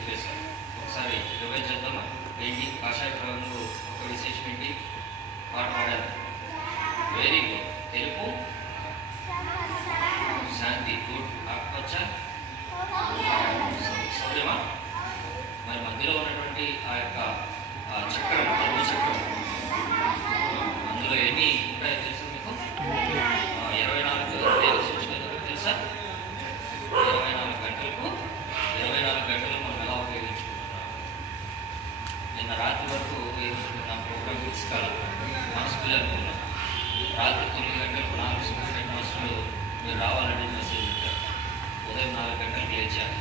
చెప్పేశారు. ఒకసారి రివైజ్ చేద్దామా? ఏంటి కాషాయ రంగు ఒక విశేషం ఏంటి? పాట పాడారు. Very good. తెలుపు శాంతి. గుడ్. ఆకుపచ్చ సౌర్యమా? మరి మధ్యలో ఉన్నటువంటి ఆ యొక్క చక్రం, ధర్మ చక్రం, అందులో ఎన్ని ఉంటాయో తెలుసా మీకు? 24 సూచనలు తెలుసా? 24 గంటలకు 24 గంటలు మనం ఎలా ఉపయోగించుకుంటున్నాం? నిన్న రాత్రి వరకు నా ప్రోగ్రామ్ తీసుకోవాలి మనసుకులే అనుకున్నాం. రాత్రి 9 గంటలకు 4 స్కూల్ హెడ్ మాస్టర్లు మీరు రావాలని మెసేజ్ పెట్టారు. ఉదయం 4 గంటలకు లేచారు.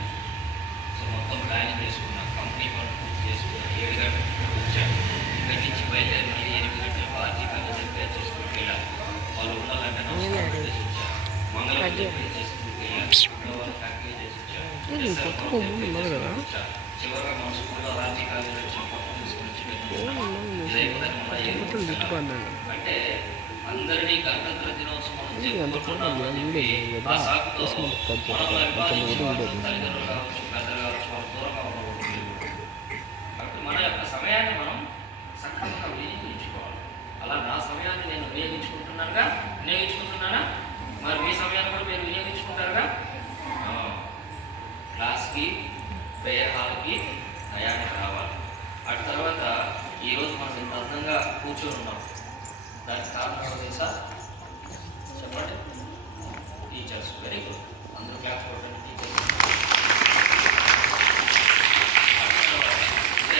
సో మొత్తం ప్లానింగ్ చేసుకున్నాం, కంపెనీ పనులు పూర్తి చేసుకున్నాం. 7 గంటలకు వచ్చాను. ఇక్కడి నుంచి బయలుదేరి మళ్ళీ 8 గంటల పార్టీ కన్నా ప్రిపేర్ చేసుకుని వెళ్ళాను. వాళ్ళు ఉండాలంటే నమస్కారం చేసి వచ్చారు. మంగళం ప్రిపేర్ చేసుకుని వెళ్ళారు. వాళ్ళు ఫ్యాక్టరీ చేసి వచ్చారు. చివరిగా మన స్కూల్లో రాత్రి కాలేజీలో వచ్చిన పప్పు తీసుకుని అంటే అందరినీ గణతంత్ర దినోత్సవం ఆ సాకుతో తల్లిదండ్రులు కావచ్చు, పెద్దలు కావచ్చు, వాళ్ళు దూరంగా ఉండకూడదు. కాబట్టి మన యొక్క సమయాన్ని మనం సక్రమంగా వినియోగించుకోవాలి. అలా నా సమయాన్ని నేను వినియోగించుకుంటున్నానా? మరి మీ సమయాన్ని కూడా మీరు వినియోగించుకుంటారుగా? క్లాస్కి, ప్రేయర్ హాల్కి టయానికి రావాలి. అటు తర్వాత ఈరోజు మనం ఇంత అందంగా కూర్చొని ఉన్నాం. దానికి కారణం తెలుసా? చెప్పండి. టీచర్స్. Very good. అందరూ క్లాస్ కొట్టండి. టీచర్స్ అంటే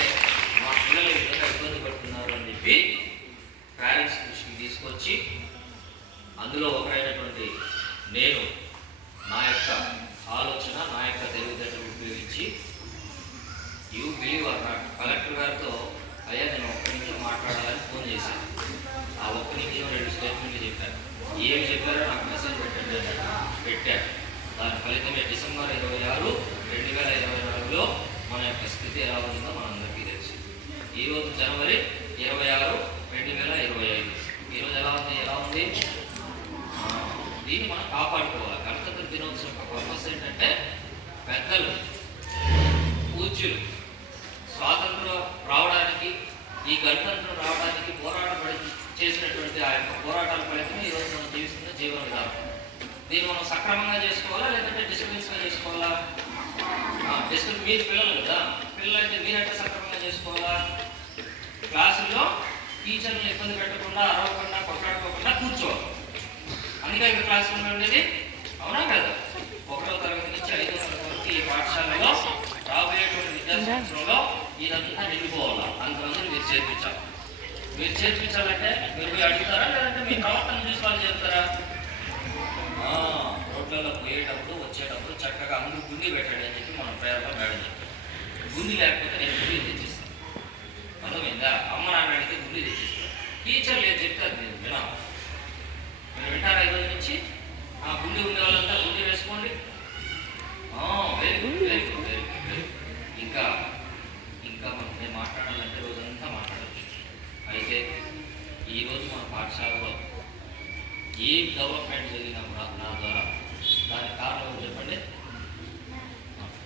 మా పిల్లలు ఈ విధంగా ఇబ్బంది పడుతున్నారు అని చెప్పి పేరెంట్స్ దృష్టికి తీసుకొచ్చి అందులో ఒకరైనటువంటి నేను నా యొక్క ఆలోచన, నా యొక్క తెలివితేటలు ఉపయోగించి you believe are not collector గారితో అయ్యా నేను ఒక్క నిమిషం మాట్లాడాలని ఫోన్ చేశాను. ఆ ఒక్క నిమిషం 2 స్టేట్మెంట్లు చెప్పాను. ఏమి చెప్పారో నాకు మెసేజ్ పెట్టండి పెట్టారు. దాని ఫలితమే డిసెంబర్ 26, 2024లో మన యొక్క స్థితి ఎలా ఉందో మనందరికీ తెలుసు. ఈరోజు జనవరి 26, 2025. ఈరోజు ఎలా ఉంది? దీన్ని మనం కాపాడుకోవాలి. గణతంత్ర దినోత్సవం యొక్క పర్పస్ ఏంటంటే పెద్దలు, పూజ్యులు స్వాతంత్రం రావడానికి, ఈ గణతంత్రం రావడానికి చేసినటువంటి ఆ యొక్క పోరాటాల ఫలితమే ఈరోజు మనం జీవిస్తున్న జీవన విధానం. దీన్ని మనం సక్రమంగా చేసుకోవాలా లేదంటే డిస్టర్బెన్స్గా చేసుకోవాలా? మీరు పిల్లలు కదా, పిల్లలు అయితే మీరంటే సక్రమంగా చేసుకోవాలా? క్లాసుల్లో టీచర్లను ఇబ్బంది పెట్టకుండా, అరవకుండా, కొట్లాడుకోకుండా కూర్చోవాలి. అందుకే ఇక్కడ క్లాస్ రూమ్లో ఉండేది. అవునా కదా? 1వ తరగతి నుంచి 5వ తరగతి వరకు ఈ పాఠశాలలో రాబోయేటువంటి విద్యా సంవత్సరంలో ఇదంతా నిండిపోవాలా. అంతమందిని మీరు చేర్పించాలి. మీరు చేర్పించాలంటే మీరు పోయి అడుగుతారా లేదంటే మీ ప్రవర్తన చూసి వాళ్ళు చెప్తారా? రోడ్లలో పోయేటప్పుడు, వచ్చేటప్పుడు చక్కగా అందరూ గుండి పెట్టండి అని చెప్పి మనం ప్రేరణ మేడం చెప్తాం. గుండి లేకపోతే నేను గుండి తెచ్చిస్తాను. అర్థమైందా? అమ్మ నాన్న అడిగితే గుండి తెచ్చిస్తాను. టీచర్లు ఏం చెప్తారు మీరు వినాలి. మీరు వింటారా? ఈరోజు నుంచి ఆ గుండి ఉండే వాళ్ళంతా గుండి వేసుకోండి. Very good, very good, very good, very good. ఇంకా మనం నేను మాట్లాడాలంటే రోజంతా మాట్లాడచ్చు. అయితే ఈరోజు మన పాఠశాలలో ఏ డెవలప్మెంట్ జరిగినా కూడా నా ద్వారా దానికి కారణం చెప్పండి.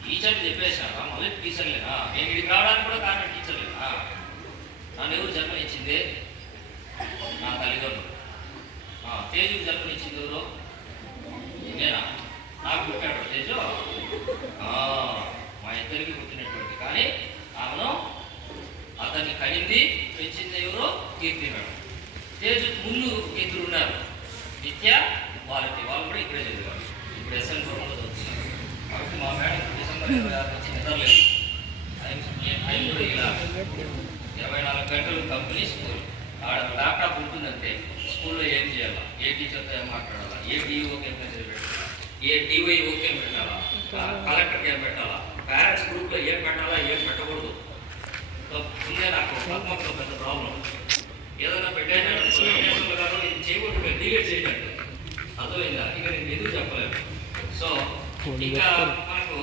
టీచర్లు చెప్పేశారా? మళ్ళీ టీచర్లేనా? నేను ఇది కావడానికి కూడా కారణం టీచర్లేనా? నన్ను ఎవరు జన్మనిచ్చింది? నా తల్లిదండ్రులు. తేజుకి జన్మనిచ్చింది ఎవరు? నేనా? నాకు పుట్టాడు తేజు. మా ఇద్దరికి పుట్టినటువంటి, కానీ ఆమెను అతన్ని కనింది, పెంచింది ఎవరు? కీర్తి మేడం. తేజు ముందు ఇద్దరు ఉన్నారు, నిత్య, భారతి. వాళ్ళు కూడా ఇక్కడే చదివారు. ఇప్పుడు ఎస్ఎల్ ఫోర్లో చదువుతున్నారు. కాబట్టి మా మేడం డిసెంబర్ 26 నుంచి నిద్రలేదు. ఆయన కూడా ఇలా 24 గంటలు కంపెనీ, స్కూల్. ఆడ ల్యాప్టాప్ ఉంటుందంటే స్కూల్లో ఏం చేయాలా, ఏ టీచర్తో ఏం మాట్లాడాలా, ఏ డిఓకి ఏం మెసేజ్ పెట్టాలా, ఏ డివైఓకి ఏం పెట్టాలా, కలెక్టర్కి ఏం పెట్టాలా, పేరెంట్స్ గ్రూప్లో ఏం పెట్టాలా, ఏం పెట్టకూడదు. ముందే నాకు పద్మతో పెద్ద ప్రాబ్లం. ఏదైనా పెట్టేసాను కాదు, ఇది చేయకూడదు, డిలీట్ చేయలేదు. అర్థమైందా? ఇక నేను ఎదురు చెప్పలేదు. సో ఇంకా మనకు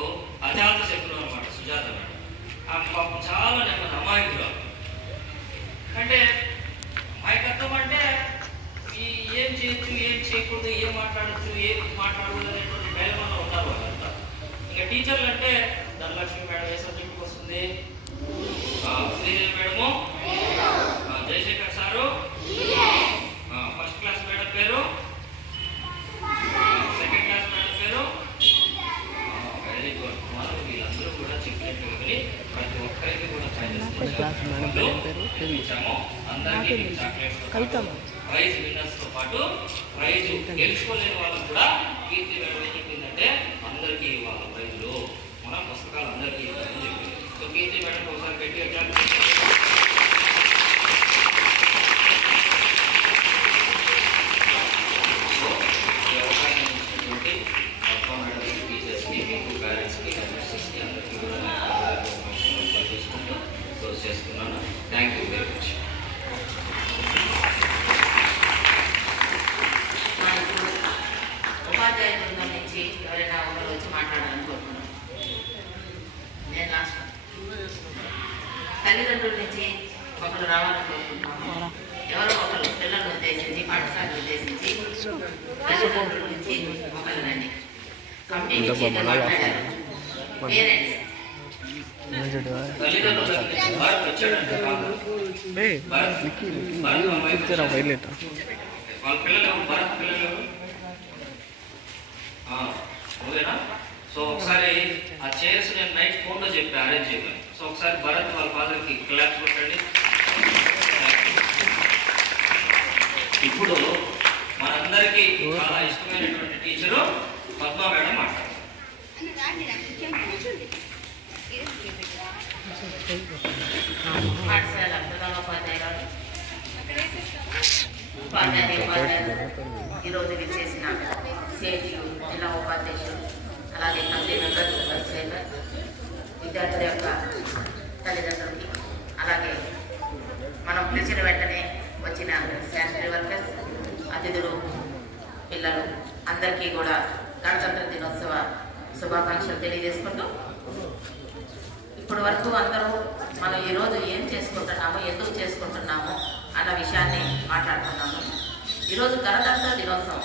అజాత శత్రువు అనమాట సుజాత మేడం. ఆ పాపం చాలా నెమ్మది అమాయకురాలు. అంటే అమాయకత్వం అంటే ఏం చేయొచ్చు, ఏం చేయకూడదు, ఏం మాట్లాడచ్చు, ఏం మాట్లాడకూడదు అనేటువంటి డైలమాలో ఉన్నారు వాళ్ళంతా. ఇంకా టీచర్లు అంటే ధనలక్ష్మి మేడం ఏ సబ్జెక్ట్ చెప్పి ప్రతి ఒక్కరికి కూడా ఇచ్చాము. అందరికీ చాక్లెట్స్, ప్రైజ్ విన్నర్స్తో పాటు ప్రైజ్ గెలుచుకోలేని వాళ్ళకు కూడా కీర్తి మేడం ఏం చెప్పిందంటే అందరికీ ఇవ్వాలి ప్రైజులు, మన పుస్తకాలు అందరికీ ఇవ్వాలని చెప్పింది. సో కీర్తి మేడం ఒకసారి పెట్టి చేసుకున్నాను. Thank you very much. ఉపాధ్యాయ బృందం నుంచి ఎవరైనా ఒకరు వచ్చి మాట్లాడాలని కోరుకున్నాను. నేను లాస్ట్ తల్లిదండ్రుల నుంచి ఒకరు రావాలని కోరుకుంటున్నాను. ఎవరో ఒకరు పిల్లలను ఉద్దేశించి, పాఠశాలను ఉద్దేశించి తల్లిదండ్రుల నుంచి ఒకరు రండి. కమిటీ నుంచి మాట్లాడారు. పేరెంట్స్ సో ఒకసారి ఆ చైర్స్ నేను నైట్ ఫోన్లో చెప్పి అరేంజ్ చేయగలను. సో ఒకసారి భరత్ వాళ్ళ ఫాదర్కి క్లాప్స్ కొట్టండి. ఇప్పుడు మనందరికీ చాలా ఇష్టమైనటువంటి టీచరు పద్మా మేడం మాట్లాడారు. పాఠశాల ప్రధానోపాధ్యాయురాలు, ఉపాధ్యాయులు, ఈరోజు విచ్చేసిన సిఐటియు జిల్లా ఉపాధ్యక్షులు, అలాగే కమిటీ మెంబర్స్, వైస్ చైర్మన్, విద్యార్థుల యొక్క తల్లిదండ్రులకి, అలాగే మనం పిలిచిన వెంటనే వచ్చిన శానిటరీ వర్కర్స్, అతిథులు, పిల్లలు అందరికీ కూడా గణతంత్ర దినోత్సవ శుభాకాంక్షలు తెలియజేసుకుంటూ, ఇప్పటి వరకు అందరూ మనం ఈరోజు ఏం చేసుకుంటున్నామో, ఎందుకు చేసుకుంటున్నామో అన్న విషయాన్ని మాట్లాడుతున్నాము. ఈరోజు గణతంత్ర దినోత్సవం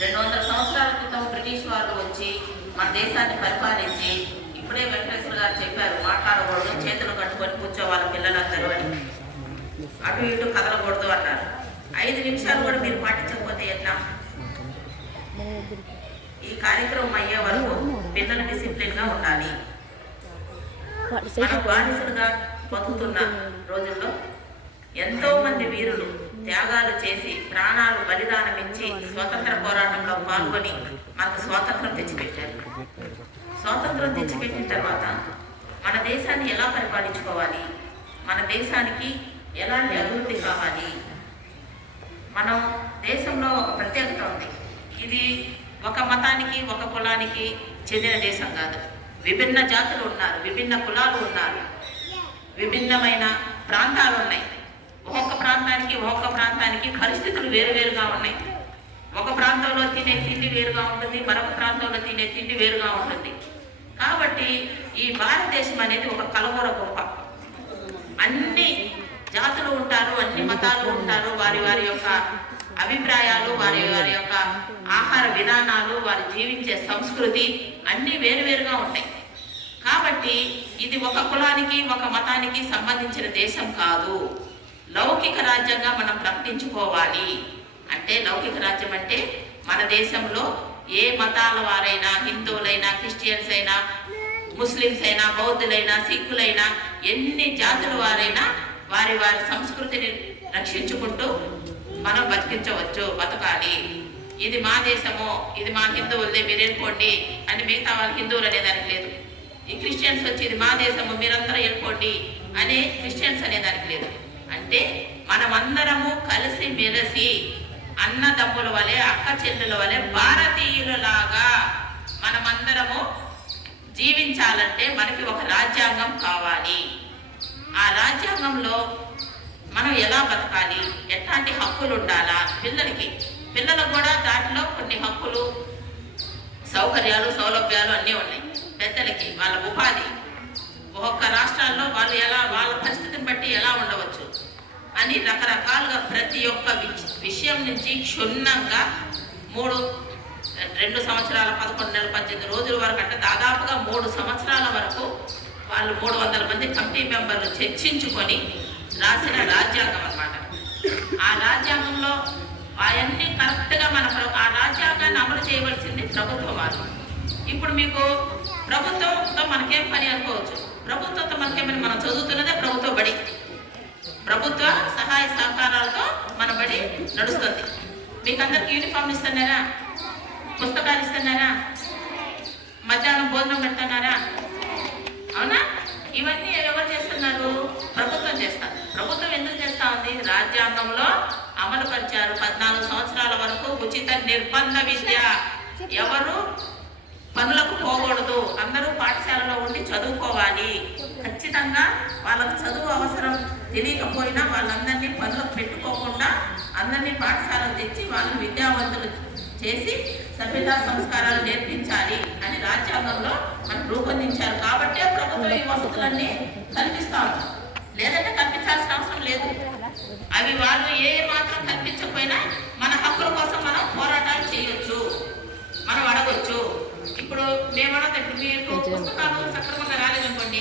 200 సంవత్సరాల క్రితం బ్రిటిష్ వారు వచ్చి మన దేశాన్ని పరిపాలించి, ఇప్పుడే వెంకటేశ్వర గారు చెప్పారు, మాట్లాడకూడదు, చేతులు కట్టుకొని కూర్చోవాలి పిల్లలందరూ అని, అటు ఇటు కదలకూడదు అన్నారు. 5 నిమిషాలు కూడా మీరు పాటించకపోతే ఎట్లా? ఈ కార్యక్రమం అయ్యే వరకు పిల్లలు డిసిప్లిన్గా ఉండాలి. మనం బానిసలుగా బతుకుతున్న రోజుల్లో ఎంతో మంది వీరులు త్యాగాలు చేసి, ప్రాణాలు బలిదానం ఇచ్చి, స్వాతంత్ర పోరాటంలో పాల్గొని మనకు స్వాతంత్రం తెచ్చిపెట్టారు. స్వాతంత్రం తెచ్చిపెట్టిన తర్వాత మన దేశాన్ని ఎలా పరిపాలించుకోవాలి, మన దేశానికి ఎలాంటి అభివృద్ధి కావాలి. మనం దేశంలో ఒక ప్రత్యేకత ఉంది. ఇది ఒక మతానికి, ఒక కులానికి చెందిన దేశం కాదు. విభిన్న జాతులు ఉన్నారు, విభిన్న కులాలు ఉన్నారు, విభిన్నమైన ప్రాంతాలు ఉన్నాయి. ఒక్కొక్క ప్రాంతానికి పరిస్థితులు వేరువేరుగా ఉన్నాయి. ఒక ప్రాంతంలో తినే తిండి వేరుగా ఉంటుంది, మరొక ప్రాంతంలో తినే తిండి వేరుగా ఉంటుంది. కాబట్టి ఈ భారతదేశం అనేది ఒక కలవర గొప్ప. అన్ని జాతులు ఉంటారు, అన్ని మతాలు ఉంటారు, వారి వారి యొక్క అభిప్రాయాలు, వారి వారి యొక్క ఆహార విధానాలు, వారు జీవించే సంస్కృతి అన్నీ వేరువేరుగా ఉంటాయి. కాబట్టి ఇది ఒక కులానికి, ఒక మతానికి సంబంధించిన దేశం కాదు. లౌకిక రాజ్యంగా మనం ప్రకటించుకోవాలి. అంటే లౌకిక రాజ్యం అంటే మన దేశంలో ఏ మతాల వారైనా, హిందువులైనా, క్రిస్టియన్స్ అయినా, ముస్లిమ్స్ అయినా, బౌద్ధులైనా, సిక్కులైనా, ఎన్ని జాతుల వారైనా వారి వారి సంస్కృతిని రక్షించుకుంటూ మనం బతకాలి. ఇది మా దేశము, ఇది మా హిందువులదే, మీరు వెళ్ళిపోండి అని మిగతా వాళ్ళు హిందువులు అనేదానికి లేదు. ఈ క్రిస్టియన్స్ వచ్చి ఇది మా దేశము, మీరందరూ వెళ్ళిపోండి అనే క్రిస్టియన్స్ అనేదానికి లేదు. అంటే మనమందరము కలిసి మెలిసి అన్నదమ్ముల వలె, అక్క చెల్లెల వలె, భారతీయులలాగా మనమందరము జీవించాలంటే మనకి ఒక రాజ్యాంగం కావాలి. ఆ రాజ్యాంగంలో మనం ఎలా బతకాలి, ఎట్లాంటి హక్కులు ఉండాలా, పిల్లలకు కూడా దాంట్లో కొన్ని హక్కులు, సౌకర్యాలు, సౌలభ్యాలు అన్నీ ఉన్నాయి. పెద్దలకి వాళ్ళ ఉపాధి, ఒక్కొక్క రాష్ట్రాల్లో వాళ్ళు ఎలా, వాళ్ళ పరిస్థితిని బట్టి ఎలా ఉండవచ్చు అని రకరకాలుగా ప్రతి ఒక్క విషయం నుంచి క్షుణ్ణంగా 2 సంవత్సరాల 11 నెలల 18 రోజుల వరకు, అంటే దాదాపుగా 3 సంవత్సరాల వరకు వాళ్ళు 300 మంది కమిటీ మెంబర్లు చర్చించుకొని రాసిన రాజ్యాంగం అన్నమాట. ఆ రాజ్యాంగంలో అవన్నీ కరెక్ట్గా ఆ రాజ్యాంగాన్ని అమలు చేయవలసింది ప్రభుత్వం వారు. ఇప్పుడు మీకు ప్రభుత్వంతో మనకేం పని అనుకోవచ్చు, ప్రభుత్వంతో మనకేమైనా మనం చదువుతున్నదే ప్రభుత్వ బడి. ప్రభుత్వ సహాయ సహకారాలతో మన బడి నడుస్తుంది. మీకు అందరికి యూనిఫామ్ ఇస్తున్నారా, పుస్తకాలు ఇస్తున్నారా, మధ్యాహ్నం భోజనం పెడుతున్నారా? అవునా? ఇవన్నీ ఎవరు చేస్తున్నారు? ప్రభుత్వం చేస్తారు. ప్రభుత్వం ఎందుకు చేస్తా ఉంది? రాజ్యాంగంలో అమలు పరిచారు. 14 సంవత్సరాల వరకు ఉచిత నిర్బంధ విద్య, ఎవరు పనులకు పోకూడదు, అందరూ పాఠశాలలో ఉండి చదువుకోవాలి. ఖచ్చితంగా వాళ్ళకు చదువు అవసరం తెలియకపోయినా వాళ్ళందరినీ పనులకు పెట్టుకోకుండా అందరినీ పాఠశాలకు తెచ్చి వాళ్ళని విద్యావంతులు చేసి సభ్యతా సంస్కారాలు నేర్పించాలి అని రాజ్యాంగంలో మనం రూపొందించారు. కాబట్టే ప్రభుత్వం ఈ వసతులన్నీ కల్పిస్తాము. లేదంటే కల్పించాల్సిన అవసరం లేదు. అవి వాళ్ళు ఏ మాత్రం కల్పించకపోయినా మన హక్కుల కోసం మనం పోరాటాలు చేయొచ్చు, మనం అడగొచ్చు. ఇప్పుడు మేమన్నా ఇప్పుడు మీకు పుస్తకాలు సక్రమంగా రాలేదనుకోండి,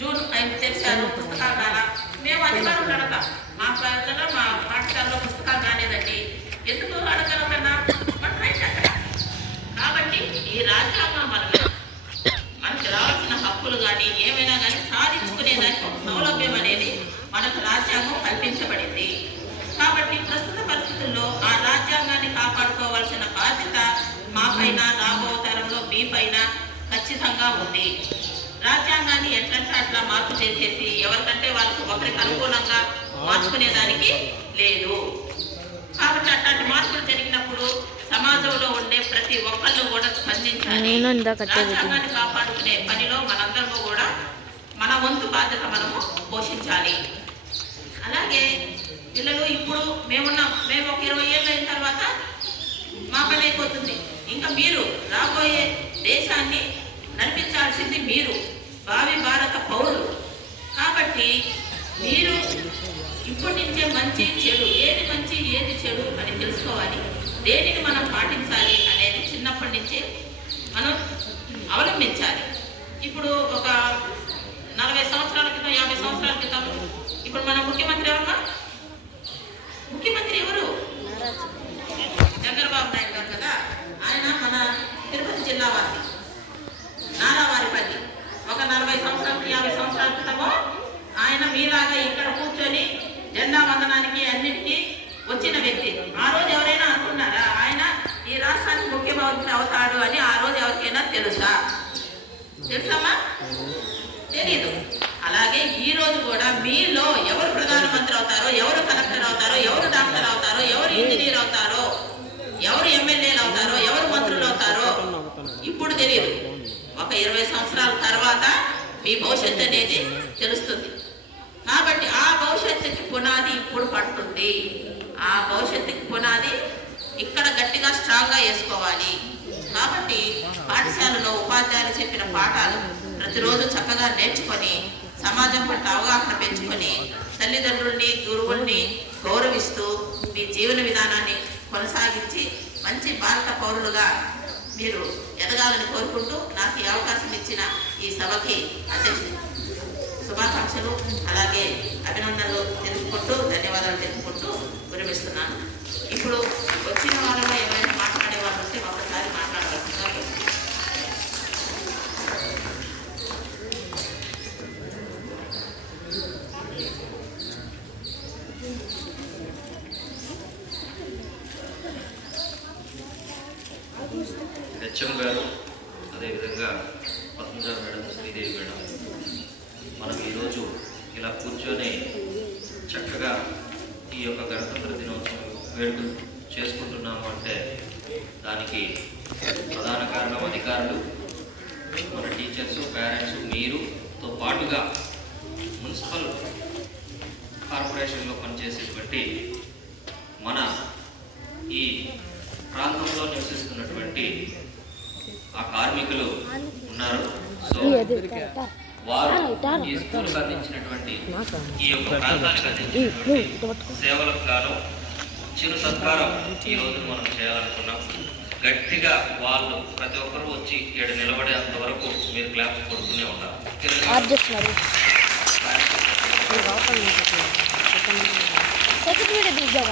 జూన్ 5 తెలిసారు పుస్తకాలు రాలా, మేము అధికారులు అడగం. మా ప్రజల్లో మా పాఠశాలలో పుస్తకాలు రాలేదండి, ఎందుకు అడగలకన్నా మన రైట్ అక్కడ. కాబట్టి ఈ రాజ్యాంగం వలన మనకి రావాల్సిన హక్కులు కానీ ఏమైనా కానీ సాధించుకునేదానికి సౌలభ్యం అనేది మనకు రాజ్యాంగం కల్పించబడింది. కాబట్టి ప్రస్తుత పరిస్థితుల్లో ఆ రాజ్యాంగాన్ని కాపాడుకోవాల్సిన బాధ్యత మా పైన, రాబో తరంలో మీ పైన ఖచ్చితంగా ఉంది. రాజ్యాంగాన్ని ఎట్లంటే అట్లా మార్పు చేసేసి ఎవరికంటే వాళ్ళకు ఒకరికి అనుకూలంగా మార్చుకునేదానికి లేదు. కాబట్టి అట్లాంటి మార్పులు జరిగినప్పుడు సమాజంలో ఉండే ప్రతి ఒక్కళ్ళు కూడా స్పందించాలి. రాజ్యాంగాన్ని కాపాడుకునే పనిలో మనందరము కూడా మన వంతు బాధ్యత మనము పోషించాలి. అలాగే పిల్లలు ఇప్పుడు మేము ఒక 20 ఏళ్ళు అయిన తర్వాత మా పని అయిపోతుంది. ఇంకా మీరు రాబోయే దేశాన్ని నడిపించాల్సింది మీరు, భావి భారత పౌరులు. కాబట్టి మీరు ఇప్పటి నుంచే మంచి చెడు, ఏది మంచి ఏది చెడు అని తెలుసుకోవాలి. దేనిని మనం పాటించాలి అనేది చిన్నప్పటి నుంచే మనం అవలంబించాలి. ఇప్పుడు ఒక 40 సంవత్సరాల క్రితం, 50 సంవత్సరాల క్రితం ఇప్పుడు మన ముఖ్యమంత్రి ఎవరు? ముఖ్యమంత్రి ఎవరు? చంద్రబాబు నాయుడు గారు కదా. ఆయన మన తిరుపతి జిల్లా వాసి, నారావారిపల్లి. ఒక 40 సంవత్సరాల 50 సంవత్సరాల క్రితము ఆయన మీలాగా ఇక్కడ కూర్చొని జెండా వందనానికి అన్నిటికీ వచ్చిన వ్యక్తి. ఆ రోజు ఎవరైనా అనుకున్నారా ఆయన ఈ రాష్ట్రానికి ముఖ్యమంత్రి అవుతాడు అని? ఆ రోజు ఎవరికైనా తెలుసా? తెలుసమ్మా? తెలీదు. అలాగే ఈ రోజు కూడా మీలో ఎవరు ప్రధానమంత్రి అవుతారో, ఎవరు కలెక్టర్ అవుతారో, ఎవరు డాక్టర్ అవుతారో, ఎవరు ఇంజనీర్ అవుతారో, ఎవరు ఎమ్మెల్యేలు అవుతారో, ఎవరు మంత్రులు అవుతారో ఇప్పుడు తెలియదు. ఒక 20 సంవత్సరాల తర్వాత మీ భవిష్యత్తు అనేది తెలుస్తుంది. కాబట్టి ఆ భవిష్యత్తుకి పునాది ఇప్పుడు పడుతుంది. ఆ భవిష్యత్తుకి పునాది ఇక్కడ గట్టిగా స్ట్రాంగ్గా వేసుకోవాలి. కాబట్టి పాఠశాలలో ఉపాధ్యాయులు చెప్పిన పాఠాలు ప్రతిరోజు చక్కగా నేర్చుకొని సమాజం పట్ల అవగాహన పెంచుకొని తల్లిదండ్రుల్ని, గురువుల్ని గౌరవిస్తూ మీ జీవన విధానాన్ని కొనసాగించి మంచి భారత పౌరులుగా మీరు ఎదగాలని కోరుకుంటూ నాకు ఈ అవకాశం ఇచ్చిన ఈ సభకి శుభాకాంక్షలు అలాగే అభినందనలు తెలుపుకుంటూ ధన్యవాదాలు తెలుపుకుంటూ విరమిస్తున్నాను. ఇప్పుడు వచ్చిన వాళ్ళలో ఎవరైనా మాట్లాడే వాళ్ళు వస్తే ఒకసారి మాట్లాడవలసిందిగా కోరుతున్నాను. హెచ్ఎం గారు, అదేవిధంగా పద్మజ మేడం, శ్రీదేవి మేడం, మనం ఈరోజు ఇలా కూర్చొని చక్కగా ఈ యొక్క గణతంత్ర దినోత్సవం వేడుకలు చేసుకుంటున్నాము అంటే దానికి ప్రధాన కారణం అధికారులు, మన టీచర్స్, పేరెంట్స్, మీరుతో పాటుగా మున్సిపల్ కార్పొరేషన్లో పనిచేసేటువంటి మన ఈ ప్రాంతంలో నివసిస్తున్నటువంటి ఆ కార్మికులు ఉన్నారు. సో వారు ఈ స్కూల్కి అందించినటువంటి ఈ యొక్క ప్రాంతానికి అందించినటువంటి సేవలకు గాను చిరు సత్కారం ఈ రోజు మనం చేయాలనుకున్నాం. గట్టిగా వాళ్ళు ప్రతి ఒక్కరూ వచ్చి ఇక్కడ నిలబడేంత వరకు మీరు క్లాప్స్ కొడుతూనే ఉంటారు. Second video